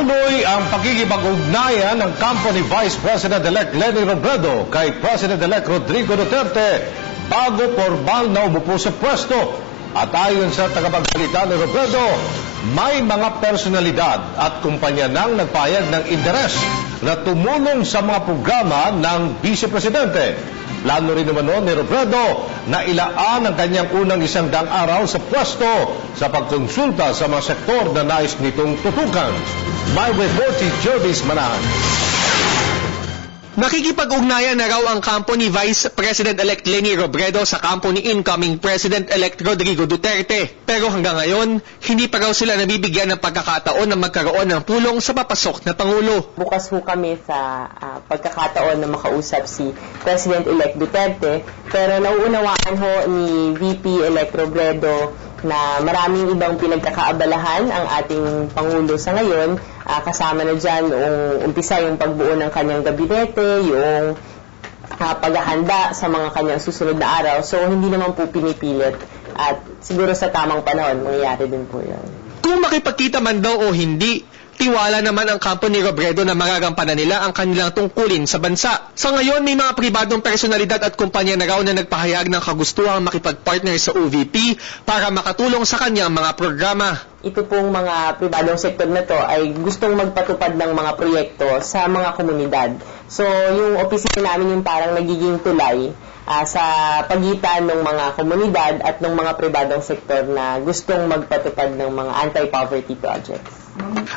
Patuloy ang pakikipag-ugnayan ng kampo ni Vice President-elect Leni Robredo kay President-elect Rodrigo Duterte bago formal na umupo sa pwesto. At ayon sa tagapagsalita ni Robredo, may mga personalidad at kumpanya nang nagpayag ng interes na tumulong sa mga programa ng Vice Presidente. Plano rin naman ni Robredo na ilaan ang kanyang unang 100 araw sa pwesto sa pagkonsulta sa mga sektor na nais nitong tutukan. May report si Jervis Manahan. Nakikipag-ugnayan na raw ang kampo ni Vice President-elect Leni Robredo sa kampo ni incoming President-elect Rodrigo Duterte. Pero hanggang ngayon, hindi pa raw sila nabibigyan ng pagkakataon na magkaroon ng pulong sa papasok na Pangulo. Bukas ho kami sa pagkakataon na makausap si President-elect Duterte, pero nauunawaan ho ni VP-elect Robredo na maraming ibang pinagkakaabalahan ang ating Pangulo sa ngayon. Kasama na dyan noong umpisa yung pagbuo ng kanyang gabinete, yung paghahanda sa mga kanyang susunod na araw. So hindi naman po pinipilit at siguro sa tamang panahon mangyayari din po yun. Kung makipagkita man daw o hindi, tiwala naman ang kampo ni Robredo na magagampanan nila ang kanilang tungkulin sa bansa. Sa ngayon, may mga pribadong personalidad at kumpanya na raw na nagpahayag ng kagustuhang makipag-partner sa OVP para makatulong sa kanyang mga programa. Ito pong mga pribadong sektor na to ay gustong magpatupad ng mga proyekto sa mga komunidad. So, yung opisina namin yung parang nagiging tulay sa pagitan ng mga komunidad at ng mga pribadong sektor na gustong magpatupad ng mga anti-poverty projects.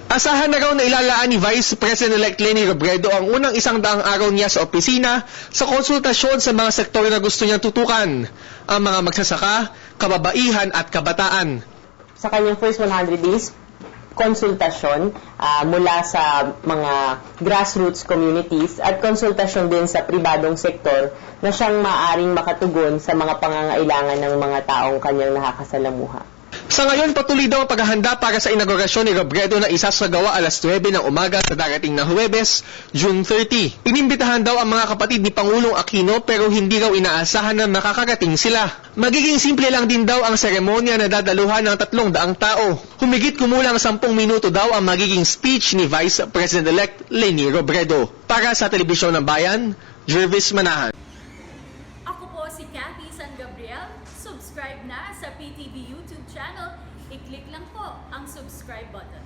Asahan na raw na ilalaan ni Vice President-elect Leni Robredo ang unang 100 araw niya sa opisina sa konsultasyon sa mga sektor na gusto niyang tutukan, ang mga magsasaka, kababaihan at kabataan. Sa kanyang first 100 days, konsultasyon mula sa mga grassroots communities at konsultasyon din sa pribadong sektor na siyang maaring makatugon sa mga pangangailangan ng mga taong kanyang nakakasalamuha. Sa ngayon, patuloy daw ang paghahanda para sa inaugurasyon ni Robredo na isasagawa alas 9 ng umaga sa darating na Huwebes, June 30. Inimbitahan daw ang mga kapatid ni Pangulong Aquino pero hindi raw inaasahan na makakarating sila. Magiging simple lang din daw ang seremonya na dadaluhan ng 300 tao. Humigit kumulang 10 minuto daw ang magiging speech ni Vice President-elect Leni Robredo. Para sa Telebisyon ng Bayan, Jervis Manahan. Ako po si Cathy San Gabriel. Subscribe na sa PTV YouTube channel. I-click lang po ang subscribe button.